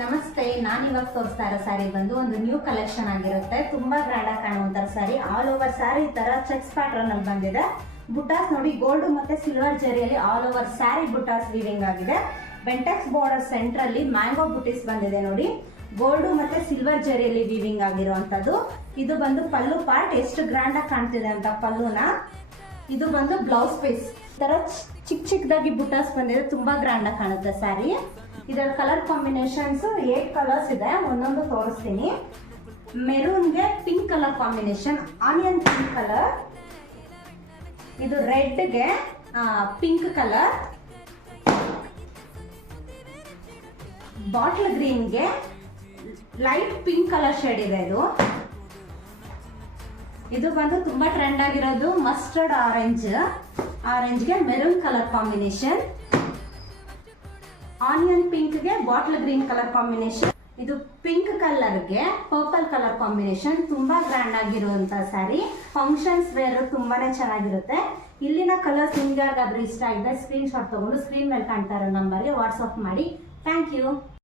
ನಮಸ್ತೆ, ನಾನು ಇವಾಗ ತೋರಿಸ್ತಾ ಇರೋ ಸ್ಯಾರಿ ಬಂದು ಒಂದು ನ್ಯೂ ಕಲೆಕ್ಷನ್ ಆಗಿರುತ್ತೆ. ತುಂಬಾ ಗ್ರ್ಯಾಂಡ್ ಆಗಿ ಕಾಣುವಂತ ಸ್ಯಾರಿ. ಆಲ್ ಓವರ್ ಸ್ಯಾರಿ ಈ ತರ ಚೆಕ್ಸ್ ಪ್ಯಾಟರ್ನ್ ಅಲ್ಲಿ ಬಂದಿದೆ. ಬುಟ್ಟಾಸ್ ನೋಡಿ, ಗೋಲ್ಡ್ ಮತ್ತೆ ಸಿಲ್ವರ್ ಜರಿಯಲ್ಲಿ ಆಲ್ ಓವರ್ ಸ್ಯಾರಿ ಬುಟ್ಟಾಸ್ ವೀವಿಂಗ್ ಆಗಿದೆ. ಬೆಂಟೆಕ್ಸ್ ಬಾರ್ಡರ್ ಸೆಂಟರ್ ಅಲ್ಲಿ ಮ್ಯಾಂಗೋ ಬುಟೀಸ್ ಬಂದಿದೆ ನೋಡಿ. ಗೋಲ್ಡ್ ಮತ್ತೆ ಸಿಲ್ವರ್ ಜರಿಯಲ್ಲಿ ವೀವಿಂಗ್ ಆಗಿರುವಂತದ್ದು. ಇದು ಬಂದು ಪಲ್ಲು ಪಾರ್ಟ್. ಎಷ್ಟು ಗ್ರ್ಯಾಂಡ್ ಆಗಿ ಕಾಣ್ತಿದೆ ಅಂತ ಪಲ್ಲುನ. ಇದು ಬಂದು ಬ್ಲೌಸ್ ಪೀಸ್. ಈ ತರ ಚಿಕ್ಕ ಚಿಕ್ಕದಾಗಿ ಬುಟ್ಟಾಸ್ ಬಂದಿದೆ. ತುಂಬಾ ಗ್ರ್ಯಾಂಡ್ ಆಗಿ ಕಾಣುತ್ತೆ ಸ್ಯಾರಿ. ಇದರ ಕಲರ್ ಕಾಂಬಿನೇಷನ್ಸ್ 8 ಕಲರ್ಸ್ ಇದೆ. ಒಂದೊಂದು ತೋರಿಸ್ತೀನಿ. ಮೆರೂನ್ಗೆ pink colour combination, onion pink colour. ಇದು ರೆಡ್ಗೆ ಪಿಂಕ್ ಕಲರ್, ಬಾಟ್ಲ್ ಗ್ರೀನ್ಗೆ ಲೈಟ್ ಪಿಂಕ್ ಕಲರ್ ಶೇಡ್ ಇದೆ. ಇದು ಬಂದು ತುಂಬಾ ಟ್ರೆಂಡ್ ಆಗಿರೋದು ಮಸ್ಟರ್ಡ್ ಆರೆಂಜ್ಗೆ ಮೆರೂನ್ ಕಲರ್ ಕಾಂಬಿನೇಷನ್, ಆನಿಯನ್ ಪಿಂಕ್ಗೆ ಬಾಟ್ಲ್ ಗ್ರೀನ್ ಕಲರ್ ಕಾಂಬಿನೇಷನ್. ಇದು ಪಿಂಕ್ ಕಲರ್ಗೆ ಪರ್ಪಲ್ ಕಲರ್ ಕಾಂಬಿನೇಷನ್. ತುಂಬಾ ಗ್ರ್ಯಾಂಡ್ ಆಗಿರುವಂತ ಸ್ಯಾರಿ. ಫಂಕ್ಷನ್ಸ್ ವೇರ್ ತುಂಬಾನೇ ಚೆನ್ನಾಗಿರುತ್ತೆ. ಇಲ್ಲಿನ ಕಲರ್ಸ್ ನಿಮ್ಗೆ ಯಾರಿಗಾದ್ರೂ ಇಷ್ಟ ಆಗಿದೆ ಸ್ಕ್ರೀನ್ ಶಾಟ್ ತಗೊಂಡು ಸ್ಕ್ರೀನ್ ಮೇಲೆ ಕಾಣ್ತಾ ಇರೋ ನಂಬರ್ಗೆ ವಾಟ್ಸ್ಆಪ್ ಮಾಡಿ. Thank you.